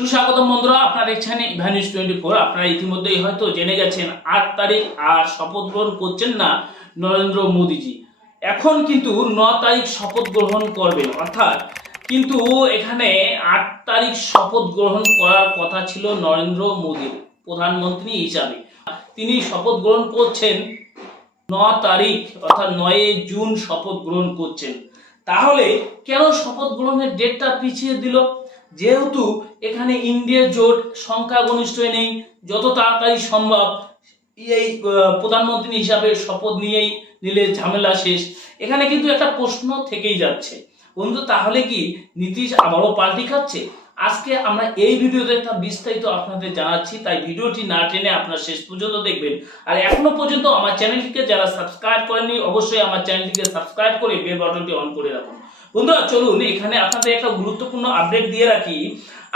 সুস্বাগতম বন্ধুরা, আপনারা দেখছেন ইভানিউজ 24। আপনারা ইতিমধ্যেই হয়তো জেনে গেছেন 8 তারিখ আর শপথ গ্রহণ করছেন না নরেন্দ্র মোদীজি। এখন কিন্তু 9 তারিখ শপথ গ্রহণ করবেন, অর্থাৎ কিন্তু এখানে 8 তারিখ শপথ গ্রহণ করার কথা ছিল নরেন্দ্র মোদীর প্রধানমন্ত্রী হিসাবে। তিনি শপথ গ্রহণ করছেন 9 তারিখ, অর্থাৎ 9 জুন শপথ গ্রহণ করছেন। তাহলে কেন শপথ গ্রহণের ডেটটা পিছিয়ে দিল? যেহেতু এখানে ইন্ডিয়া জোট সংখ্যাগরিষ্ঠ নেই, যত তাড়াতাড়ি সম্ভব এই প্রধানমন্ত্রী হিসাবে শপথ নিলে ঝামেলা শেষ। এখানে কিন্তু একটা প্রশ্ন থেকেই যাচ্ছে বন্ধু, তাহলে কি নীতিশ আবারও পাল্টি খাচ্ছে? আজকে আমরা এই ভিডিওতে একটা বিস্তারিত আপনাদের জানাচ্ছি, তাই ভিডিওটি না টেনে আপনারা শেষ পর্যন্ত দেখবেন। আর এখনো পর্যন্ত আমার চ্যানেলটিকে যারা সাবস্ক্রাইব করেননি, অবশ্যই আমার চ্যানেলটিকে সাবস্ক্রাইব করে বেল বাটনটি অন করে রাখুন। বন্ধুরা চলুন এখানে আপনাদের একটা গুরুত্বপূর্ণ আপডেট দিয়ে রাখি।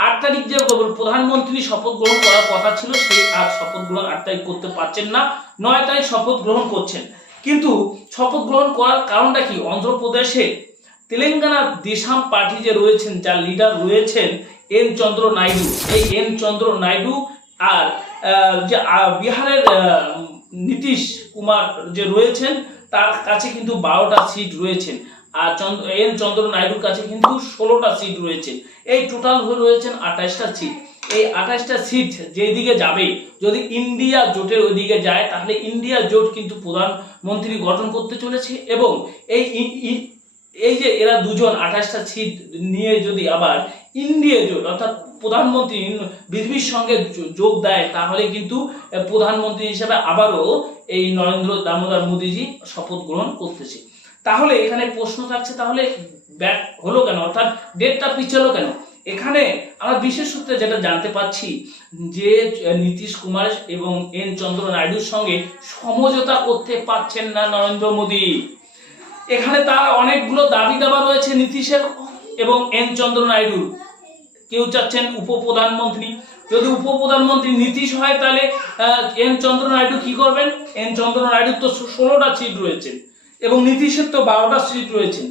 8 তারিখ যে প্রধানমন্ত্রী শপথ গ্রহণ করার কথা ছিল, সেই আজ শপথ গ্রহণ 8 তারিখ করতে পারছেন না, 9 তারিখ শপথ গ্রহণ করছেন। কিন্তু শপথ গ্রহণ করার কারণটা কি? অন্ধ্রপ্রদেশে তেলেঙ্গানা দেশাম পার্টি যে রয়েছেন, যার লিডার রয়েছেন এন চন্দ্র নাইডু, এই এন চন্দ্র নাইডু আর যে বিহারের নীতিশ কুমার যে রয়েছেন, তার কাছে কিন্তু 12টা সিট রয়েছেন, আর এন চন্দ্র নাইডুর কাছে কিন্তু 16টা সিট রয়েছে। এই টোটাল হয়ে রয়েছেন 28টা সিট। এই 28টা সিট যেদিকে যাবে, যদি ইন্ডিয়া জোটের ওইদিকে যায়, তাহলে ইন্ডিয়া জোট কিন্তু প্রধানমন্ত্রী গঠন করতে চলেছে। এবং এই যে এরা দুজন 28টা সিট নিয়ে যদি আবার ইন্ডিয়া জোট অর্থাৎ প্রধানমন্ত্রী বিজেপির সঙ্গে যোগ দেয়, তাহলে কিন্তু প্রধানমন্ত্রী হিসেবে আবারও এই নরেন্দ্র দামোদর মোদীজি শপথ গ্রহণ করতেছে। তাহলে এখানে প্রশ্ন থাকছে, তাহলে ব্যাক হলো কেন, অর্থাৎ ডেটটা পিছলো কেন? এখানে আমরা বিশেষ সূত্রে যেটা জানতে পাচ্ছি যে নীতিশ কুমার এবং এন চন্দ্র নাইডুর সঙ্গে সমঝোতা করতে পারছেন না নরেন্দ্র মোদী। এখানে তার অনেকগুলো দাবি দাবা রয়েছে নীতিশের এবং এন চন্দ্র নাইডুর। কেউ চাচ্ছেন উপপ্রধানমন্ত্রী, যদি উপপ্রধানমন্ত্রী নীতিশ হয়, তাহলে এন চন্দ্র নাইডু কি করবেন? এন চন্দ্র নাইডুর তো 16টা সিট রয়েছে এবং নীতিশের তো 12টা সিট রয়েছে।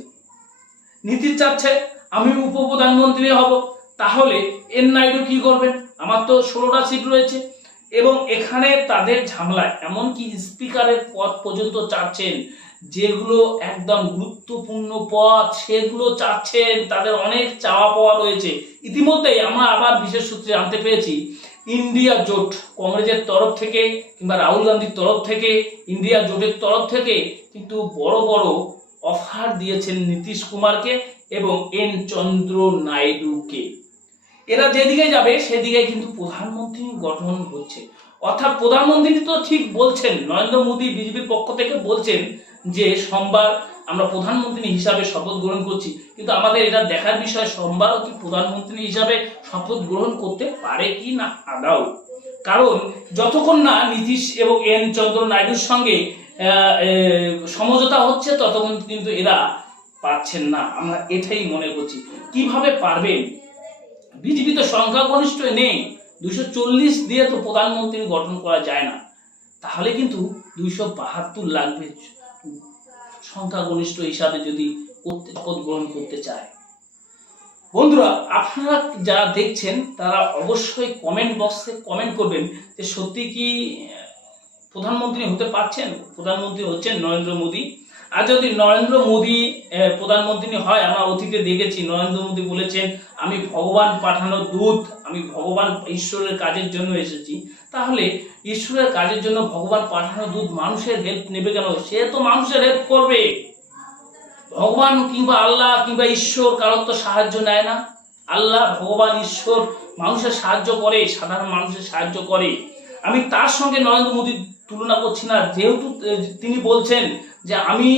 নীতিশ চাচ্ছে আমি উপপ্রধানমন্ত্রী হব, তাহলে এন নাইডু কি করবেন? আমার তো 16টা সিট রয়েছে। এবং এখানে তাদের ঝামেলা, এমনকি স্পিকারের পদ পর্যন্ত চাচ্ছেন, যেগুলো একদম গুরুত্বপূর্ণ পদ সেগুলো চাচ্ছেন। তাদের অনেক চাওয়া পাওয়া রয়েছে। ইতিমধ্যেই আমরা আবার বিশেষ সূত্রে জানতে পেরেছি, ইন্ডিয়া জোট কংগ্রেসের তরফ থেকে কিংবা রাহুল গান্ধীর তরফ থেকে, ইন্ডিয়া জোটের তরফ থেকে কিন্তু বড় বড় অফার দিয়েছেন নীতিশ কুমারকে এবং এন চন্দ্র নাইডুকে। এরা যেদিকে যাবে সেদিকে কিন্তু প্রধানমন্ত্রী গঠন হচ্ছে। অর্থাৎ প্রধানমন্ত্রী তো ঠিক বলছেন, নরেন্দ্র মোদী বিজেপির পক্ষ থেকে বলছেন যে সোমবার আমরা প্রধানমন্ত্রী হিসাবে শপথ গ্রহণ করছি। কিন্তু আমাদের এটা দেখার বিষয়, সোমবারও কি প্রধানমন্ত্রী হিসাবে শপথ গ্রহণ করতে পারে কি না আদৌ। কারণ যতক্ষণ না নীতিশ এবং এন চন্দ্র নাইডুর সঙ্গে সমঝোতা হচ্ছে, ততক্ষণ কিন্তু এরা পাচ্ছেন না। আমরা এটাই মনে করছি। কিভাবে পারবেন? বিজেপি তো সংখ্যাগরিষ্ঠ নেই, 240 দিয়ে তো প্রধানমন্ত্রী গঠন করা যায় না। তাহলে কিন্তু 272 লাগবে সংখ্যাগরিষ্ঠ হিসাবে যদি শপথ গ্রহণ করতে চায়। বন্ধুরা, আপনারা যারা দেখছেন তারা অবশ্যই কমেন্ট বক্সে কমেন্ট করবেন যে সত্যি কি প্রধানমন্ত্রী হতে পারছেন? প্রধানমন্ত্রী হচ্ছেন নরেন্দ্র মোদী। আর যদি নরেন্দ্র মোদী প্রধানমন্ত্রী হয়, আমরা অতীতে দেখেছি নরেন্দ্র মোদী বলেছেন আমি ভগবান পাঠানো দূত, আমি ভগবান ঈশ্বরের কাজের জন্য এসেছি। তাহলে ঈশ্বরের কাজের জন্য ভগবান পাঠানো দূত মানুষের হেল্প নেবে কেন? সে তো মানুষের হেল্প করবে। ভগবান কিংবা আল্লাহ কিংবা ঈশ্বর কারোর তো সাহায্য নেয় না। আল্লাহ, ভগবান, ঈশ্বর মানুষের সাহায্য করে, সাধারণ মানুষের সাহায্য করে। আমি তার সঙ্গে নরেন্দ্র মোদীর তুলনা করছি না, যেহেতু তিনি বলছেন যে আমি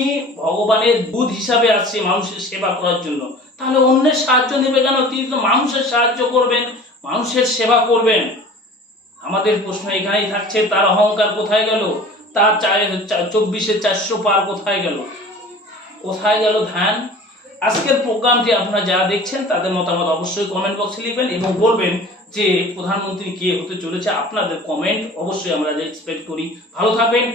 ভগবানের দূত হিসাবে আসছি মানুষের সেবা করার জন্য। তাহলে অন্যের সাহায্য নেবে কেন? তিনি তো মানুষের সাহায্য করবেন, মানুষের সেবা করবেন। আমাদের প্রশ্ন এখানেই থাকছে, তার অহংকার কোথায় গেল? তার 24-এ 400 পার কোথায় গেল? কোথায় গেল ধ্যান? আজকের প্রোগ্রামটি আপনারা যারা দেখছেন তাদের মতামত অবশ্যই কমেন্ট বক্সে লিখবেন এবং বলবেন যে প্রধানমন্ত্রী কে হতে চলেছে। আপনাদের কমেন্ট অবশ্যই আমরা এক্সপেক্ট করি। ভালো থাকবেন।